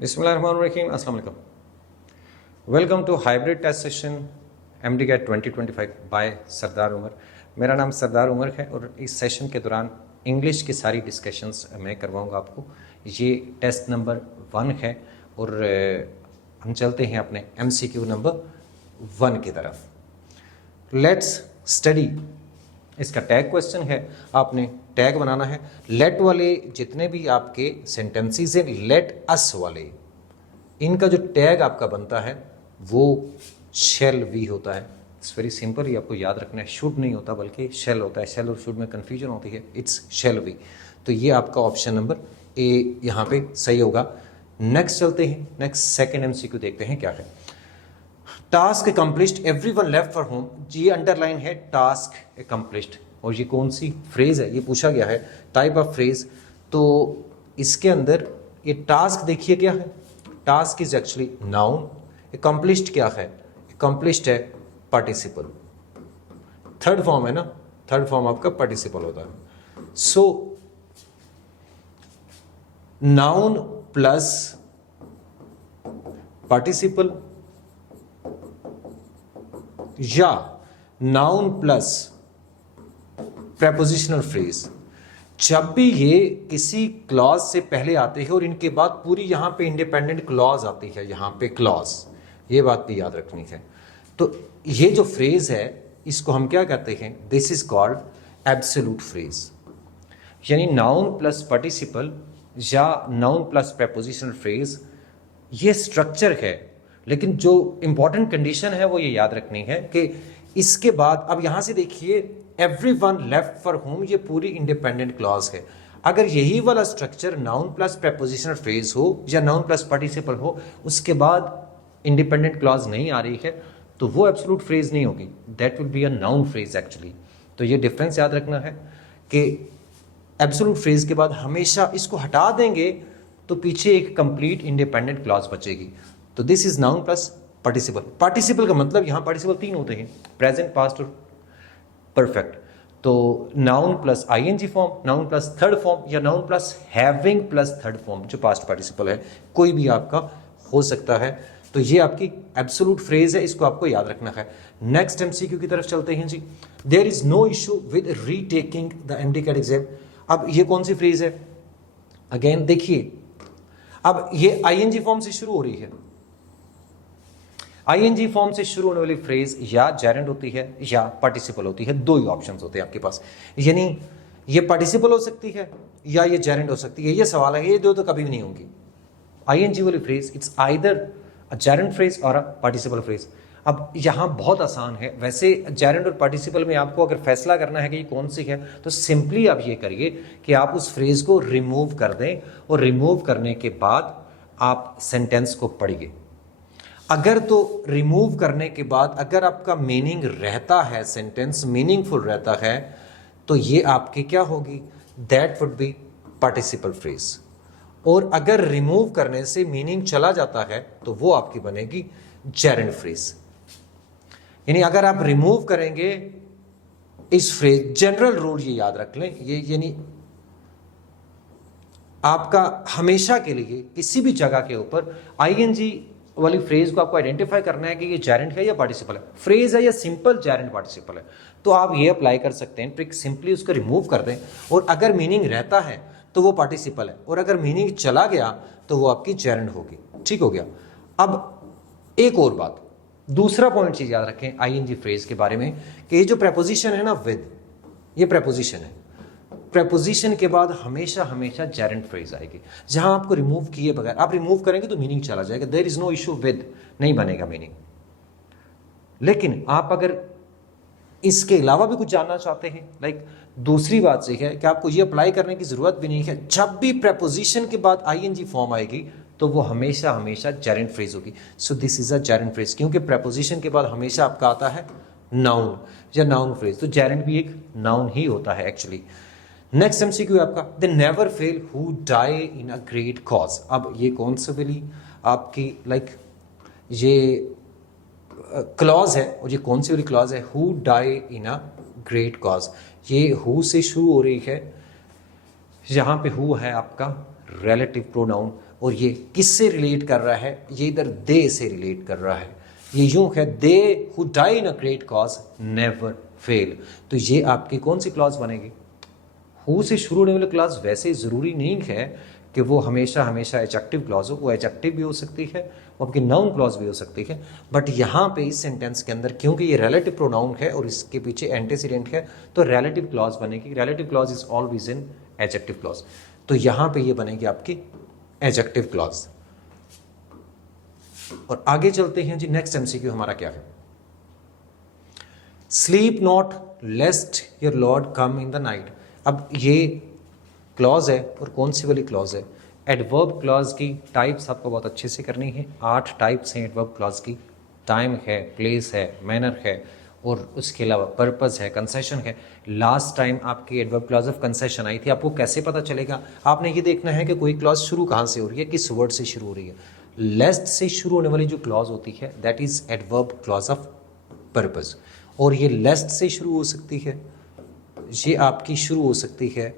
बिस्मिल्लाहिर्रहमानिर्रहीम, अस्सलाम वालेकुम। Welcome to hybrid test session MD-CAT 2025 by Sardar Umar. मेरा नाम सरदार उमर है और इस सेशन के दौरान इंग्लिश की सारी डिस्कशंस मैं करवाऊंगा आपको। ये टेस्ट नंबर 1 है और हम चलते हैं अपने MCQ नंबर 1 की तरफ। Let's study. इसका टैग क्वेश्चन है, आपने टैग बनाना है। लेट वाले जितने भी आपके सेंटेंसेस हैं, लेट अस वाले, इनका जो टैग आपका बनता है वो शेल वी होता है। इट्स वेरी सिंपल, ये आपको याद रखना है। शुड नहीं होता बल्कि शेल होता है। शेल और शुड में कन्फ्यूजन होती है, इट्स शेल वी। तो ये आपका ऑप्शन नंबर ए यहाँ पे सही होगा। नेक्स्ट चलते हैं, नेक्स्ट सेकेंड MCQ देखते हैं क्या है। Task accomplished, everyone left for home. ये अंडरलाइन है, टास्क अकम्प्लिश्ड। और ये कौन सी फ्रेज है, ये पूछा गया है, टाइप ऑफ फ्रेज। तो इसके अंदर ये टास्क देखिए क्या है, task is actually noun. Accomplished क्या है, अकम्प्लिश्ड है पार्टिसिपल। थर्ड फॉर्म है ना, थर्ड फॉर्म आपका पार्टिसिपल होता है। सो नाउन प्लस पार्टिसिपल या नाउन प्लस प्रेपोजिशनल फ्रेज, जब भी ये किसी क्लॉज से पहले आते हैं और इनके बाद पूरी यहां पे इंडिपेंडेंट क्लॉज आती है, यहां पे क्लॉज, ये बात भी याद रखनी है। तो ये जो फ्रेज है इसको हम क्या कहते हैं, this is called absolute phrase. यानी नाउन प्लस पार्टिसिपल या नाउन प्लस प्रेपोजिशनल फ्रेज, ये स्ट्रक्चर है। लेकिन जो इंपॉर्टेंट कंडीशन है वो ये याद रखनी है कि इसके बाद, अब यहां से देखिए, एवरीवन लेफ्ट फॉर होम, ये पूरी इंडिपेंडेंट क्लॉज है। अगर यही वाला structure noun plus prepositional phrase हो या नाउन प्लस पार्टिसिपल हो, उसके बाद इंडिपेंडेंट क्लॉज नहीं आ रही है, तो वो एब्सोल्यूट फ्रेज नहीं होगी, that will be a noun phrase actually. तो ये डिफरेंस याद रखना है कि एब्सोल्यूट फ्रेज के बाद हमेशा इसको हटा देंगे तो पीछे एक कंप्लीट इंडिपेंडेंट क्लॉज बचेगी। तो this is noun plus participle. Participle का मतलब यहां पार्टिसिपल 3 होते हैं, प्रेजेंट, पास्ट और परफेक्ट। तो noun plus ING form, noun plus third form या noun plus having plus third form, जो पास्ट पार्टिसिपल है, कोई भी आपका हो सकता है। तो ये आपकी एब्सोल्यूट फ्रेज है, इसको आपको याद रखना है। नेक्स्ट MCQ की तरफ चलते हैं जी। There is no issue with retaking the MD-CAT exam. अब ये कौन सी फ्रेज है, अगेन देखिए, अब ये ING फॉर्म से शुरू हो रही है। ING फॉर्म से शुरू होने वाली फ्रेज या जेरेंड होती है या पार्टिसिपल होती है, दो ही ऑप्शंस होते हैं आपके पास। यानी ये पार्टिसिपल हो सकती है या ये जेरेंड हो सकती है। ये सवाल है, ये दो तो कभी भी नहीं होंगी। ING वाली phrase it's either a gerund phrase और अ पार्टिसिपल फ्रेज। अब यहां बहुत आसान है, वैसे जेरेंड और पार्टिसिपल में आपको अगर फैसला करना है कि ये कौन सी है, तो सिंपली आप ये करिए कि आप उस फ्रेज को रिमूव कर दें और रिमूव करने के बाद आप सेंटेंस को पढ़िए। अगर तो रिमूव करने के बाद अगर आपका मीनिंग रहता है, सेंटेंस मीनिंगफुल रहता है, तो ये आपकी क्या होगी, that would be participle phrase. और अगर रिमूव करने से मीनिंग चला जाता है तो वो आपकी बनेगी जेरेंड फ्रेज। यानी अगर आप रिमूव करेंगे इस फ्रेज, जनरल रूल ये याद रख लें, ये यानी आपका हमेशा के लिए किसी भी जगह के ऊपर ING वाली फ्रेज को आपको आइडेंटिफाई करना है कि ये जेरेंड है या पार्टिसिपल है, फ्रेज है या सिंपल जेरेंड पार्टिसिपल है। तो आप ये अप्लाई कर सकते हैं ट्रिक, सिंपली उसको रिमूव कर दें और अगर मीनिंग रहता है तो वो पार्टिसिपल है और अगर मीनिंग चला गया तो वो आपकी जेरेंड होगी। ठीक हो गया। अब एक और बात, दूसरा पॉइंट चीज याद रखें ING फ्रेज के बारे में कि ये जो प्रेपोजिशन है ना विद, ये प्रेपोजिशन है, प्रेपोजिशन के बाद हमेशा हमेशा जेरेंड फ्रेज आएगी। जहां आपको रिमूव किए बगैर, आप रिमूव करेंगे तो मीनिंग चला जाएगा, there is no issue with, नहीं बनेगा मीनिंग। लेकिन आप अगर इसके अलावा भी कुछ जानना चाहते हैं, लाइक दूसरी बात से है कि आपको ये अप्लाई करने की जरूरत भी नहीं है, जब भी प्रेपोजिशन के बाद ING फॉर्म आएगी तो वो हमेशा हमेशा जेरेंड फ्रेज होगी। So this is a gerund phrase, क्योंकि प्रेपोजिशन के बाद हमेशा आपका आता है नाउन या नाउन फ्रेज, तो जेरेंड भी एक नाउन ही होता है एक्चुअली। नेक्स्ट MCQ आपका, they never fail who die in a great cause. अब ये कौन सी वाली आपकी लाइक ये क्लॉज है, और ये कौन सी वाली क्लॉज है, who die in a great cause. ये हु से शुरू हो रही है, यहां पे हु है आपका रिलेटिव प्रोनाउन, और ये किससे रिलेट कर रहा है, ये इधर दे से रिलेट कर रहा है। ये यूं है, they who die in a great cause never fail. तो ये आपकी कौन सी क्लॉज बनेगी? हु से शुरू होने वाली क्लॉज वैसे ज़रूरी नहीं है कि वो हमेशा हमेशा एडजेक्टिव क्लॉज हो, वो एडजेक्टिव भी हो सकती है, वो आपकी नाउन क्लॉज भी हो सकती है। बट यहाँ पे इस सेंटेंस के अंदर क्योंकि ये रिलेटिव प्रोनाउन है और इसके पीछे एंटीसीडेंट है, तो रिलेटिव क्लॉज बनेगी। Relative clause is always in adjective clause, तो यहाँ पे ये बनेगी आपकी एडजेक्टिव क्लॉज। और आगे चलते हैं जी, नेक्स्ट एमसीक्यू हमारा क्या है? Sleep not lest your lord come in the night. अब ये क्लॉज है और कौन सी वाली क्लॉज है? एडवर्ब क्लॉज की टाइप्स आपको बहुत अच्छे से करनी है। 8 टाइप्स हैं एडवर्ब क्लॉज की। टाइम है, प्लेस है, मैनर है, और उसके अलावा पर्पस है, कंसेशन है। लास्ट टाइम आपकी एडवर्ब क्लॉज ऑफ कंसेशन आई थी, आपको कैसे पता चलेगा? आपने ये देखना है कि कोई क्लॉज शुरू कहाँ से हो रही है, किस वर्ड से शुरू हो रही है। लेस्ट से शुरू होने वाली जो क्लॉज होती है that is adverb clause of purpose, और ये लेस्ट से शुरू हो सकती है, ये आपकी शुरू हो सकती है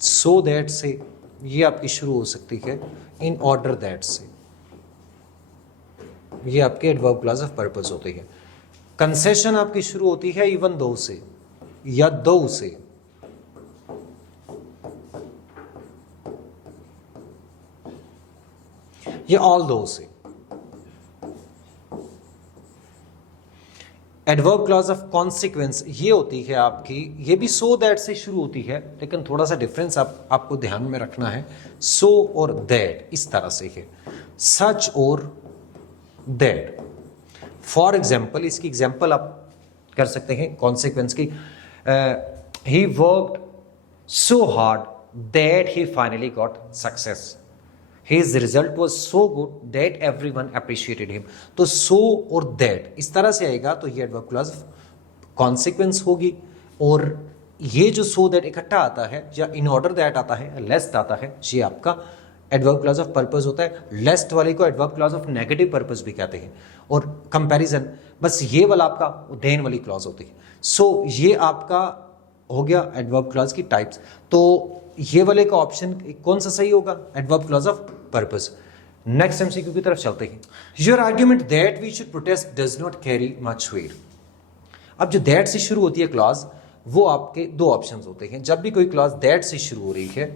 सो दैट से, ये आपकी शुरू हो सकती है इन ऑर्डर दैट से। ये आपके एडवर्ब क्लॉज ऑफ पर्पस होती है। कंसेशन आपकी शुरू होती है इवन दो से या दो से। ये ऑल दो से। एडवर्ब क्लॉज ऑफ कॉन्सिक्वेंस ये होती है आपकी, ये भी सो दैट से शुरू होती है, लेकिन थोड़ा सा डिफरेंस आपको ध्यान में रखना है। सो और दैट इस तरह से है, सच और दैट। फॉर एग्जाम्पल, इसकी एग्जाम्पल आप कर सकते हैं कॉन्सिक्वेंस की। He worked so hard that he finally got success. His result was so good that everyone appreciated him. तो so और that इस तरह से आएगा, तो ये एडवर्ब क्लॉज कॉन्सिक्वेंस होगी। और ये जो so that इकट्ठा आता है या in order that आता है, लेस्ट आता है, ये आपका एडवर्ब क्लॉज ऑफ पर्पस होता है। लेस्ट वाले को adverb clause of negative purpose भी कहते हैं। और कंपैरिजन, बस ये वाला आपका देन वाली क्लॉज होती है। सो ये आपका हो गया एडवर्ब क्लॉज की टाइप्स। तो ये वाले का ऑप्शन कौन सा सही होगा? Adverb clause of purpose. Next MCQ की तरफ चलते हैं। Your argument that we should protest does not carry much weight. अब जो दैट से शुरू होती है क्लॉज, वो आपके दो ऑप्शंस होते हैं। जब भी कोई क्लॉज दैट से शुरू हो रही है,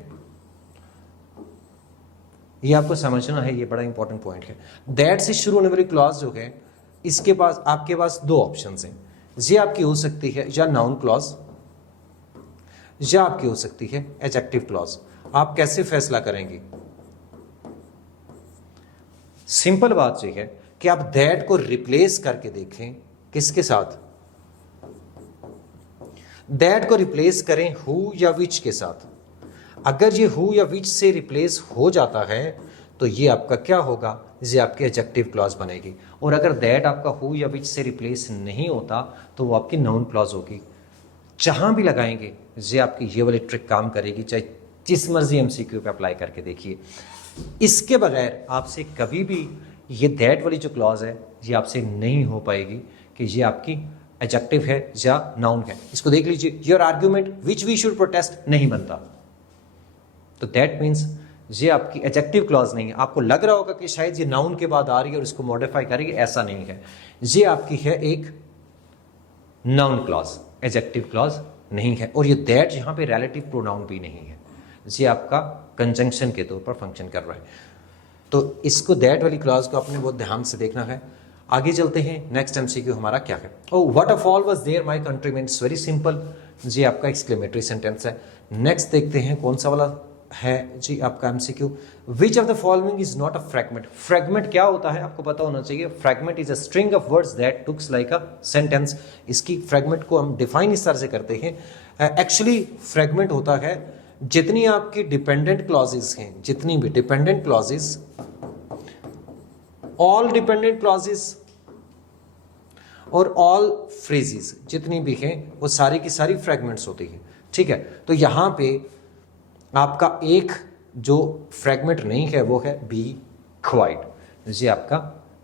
ये आपको समझना है, ये बड़ा इंपॉर्टेंट पॉइंट है। दैट से शुरू होने वाली क्लॉज जो है, इसके पास आपके पास दो ऑप्शंस हैं। ये आपकी हो सकती है या नाउन क्लॉज, या आपकी हो सकती है एडजेक्टिव क्लॉज। आप कैसे फैसला करेंगे? सिंपल बात यह है कि आप दैट को रिप्लेस करके देखें किसके साथ? दैट को रिप्लेस करें हु या विच के साथ। अगर ये हु या विच से रिप्लेस हो जाता है तो ये आपका क्या होगा? ये आपकी एडजेक्टिव क्लॉज बनेगी। और अगर दैट आपका हु या विच से रिप्लेस नहीं होता तो वो आपकी नाउन क्लॉज होगी। जहां भी लगाएंगे ये आपकी ये वाली ट्रिक काम करेगी, चाहे जिस मर्जी एमसीक्यू पे अप्लाई करके देखिए। इसके बगैर आपसे कभी भी ये दैट वाली जो क्लॉज है ये आपसे नहीं हो पाएगी कि ये आपकी एडजेक्टिव है या नाउन है। इसको देख लीजिए, your argument which we should protest नहीं बनता, तो दैट मीन्स ये आपकी एडजेक्टिव क्लॉज नहीं है। आपको लग रहा होगा कि शायद ये नाउन के बाद आ रही है और इसको मॉडिफाई करेगी, ऐसा नहीं है। ये आपकी है एक नाउन क्लॉज, एडजेक्टिव क्लॉज नहीं है। और ये दैट यहाँ पे रिलेटिव प्रोनाउन भी नहीं है, ये आपका कंजंक्शन के तौर पर फंक्शन कर रहा है। तो इसको दैट वाली क्लॉज को आपने बहुत ध्यान से देखना है। आगे चलते हैं, नेक्स्ट एमसीक्यू हमारा क्या है? Oh what a fall was there my countryman. It's very simple, ये आपका एक्सक्लेमेटरी सेंटेंस है। नेक्स्ट देखते हैं कौन सा वाला है जी आपका MCQ. Which of the following is not a fragment. Fragment क्या होता है आपको पता होना चाहिए। Fragment is a string of words that looks like a sentence. इसकी फ्रैगमेंट को हम डिफाइन इस तरह से करते हैं। एक्चुअली फ्रैगमेंट होता है जितनी आपकी डिपेंडेंट क्लॉजेस हैं, जितनी भी dependent clauses, all dependent clauses और ऑल फ्रेजेस जितनी भी हैं वो सारी की सारी फ्रैगमेंट्स होती हैं। ठीक है, तो यहाँ पे आपका एक जो फ्रैगमेंट नहीं है वो है बी क्वाइट। ये आपका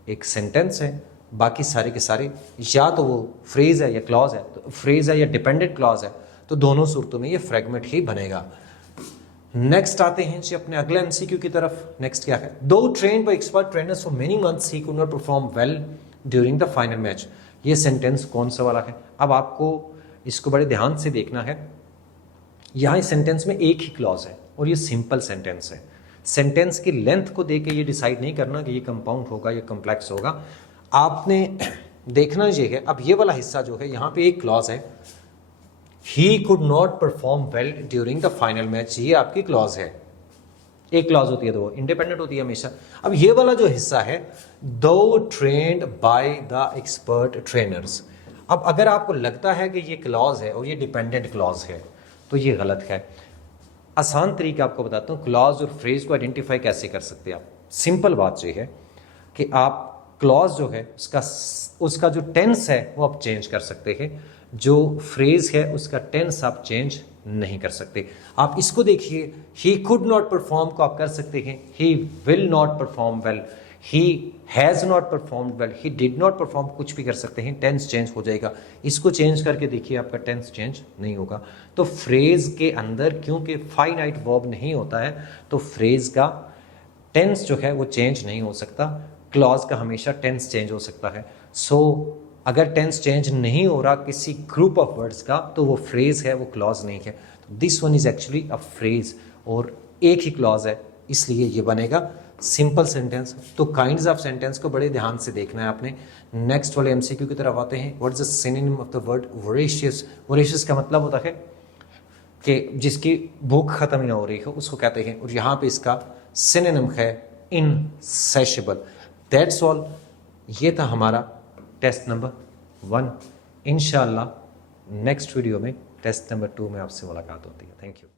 एक सेंटेंस है, बाकी सारे के सारे या तो वो फ्रेज है या क्लॉज है, तो फ्रेज है या डिपेंडेंट क्लॉज है, तो दोनों सूरतों में ये फ्रैगमेंट ही बनेगा। नेक्स्ट आते हैं जी अपने अगले एमसीक्यू की तरफ। नेक्स्ट क्या है, दो train bye expert trainers for many months he could not perform well during the final match. ये सेंटेंस कौन सा वाला है? अब आपको इसको बड़े ध्यान से देखना है। यहाँ इस सेंटेंस में एक ही क्लॉज है और ये सिंपल सेंटेंस है। सेंटेंस की लेंथ को देख के ये डिसाइड नहीं करना कि ये कंपाउंड होगा या कम्प्लेक्स होगा, आपने देखना ये है। अब ये वाला हिस्सा जो है, यहाँ पे एक क्लॉज है, he could not perform well during the final match, ये आपकी क्लॉज है। एक क्लॉज होती है तो वो इंडिपेंडेंट होती है हमेशा। अब ये वाला जो हिस्सा है, दो trained by the expert trainers. अब अगर आपको लगता है कि ये क्लॉज है और ये डिपेंडेंट क्लॉज है तो ये गलत है। आसान तरीका आपको बताता हूँ क्लॉज और फ्रेज को आइडेंटिफाई कैसे कर सकते हैं आप। सिंपल बात ये है कि आप क्लॉज जो है उसका जो टेंस है वो आप चेंज कर सकते हैं, जो फ्रेज है उसका टेंस आप चेंज नहीं कर सकते। आप इसको देखिए, ही कुड नॉट परफॉर्म को आप कर सकते हैं he will not perform well, he has not perform well, he did not perform, कुछ भी कर सकते हैं, टेंस चेंज हो जाएगा। इसको चेंज करके देखिए, आपका टेंस चेंज नहीं होगा। तो फ्रेज के अंदर क्योंकि फाइनाइट वर्ब नहीं होता है तो फ्रेज का टेंस जो है वो चेंज नहीं हो सकता, क्लॉज का हमेशा टेंस चेंज हो सकता है। सो अगर टेंस चेंज नहीं हो रहा किसी ग्रुप ऑफ वर्ड्स का तो वो फ्रेज है, वो क्लॉज नहीं है। This one is actually a phrase और एक ही क्लॉज है, इसलिए ये बनेगा सिंपल सेंटेंस। तो काइंड्स ऑफ सेंटेंस को बड़े ध्यान से देखना है आपने। नेक्स्ट वाले एमसीक्यू की तरफ आते हैं। What is the synonym of the word voracious? Voracious का मतलब होता है कि जिसकी भूख खत्म ही ना हो रही हो उसको कहते हैं, और यहाँ पे इसका सिनोनिम है इनसैशिएबल। That's all. ये था हमारा टेस्ट नंबर 1। इंशाल्लाह नेक्स्ट वीडियो में टेस्ट नंबर 2 में आपसे मुलाकात होती है। Thank you.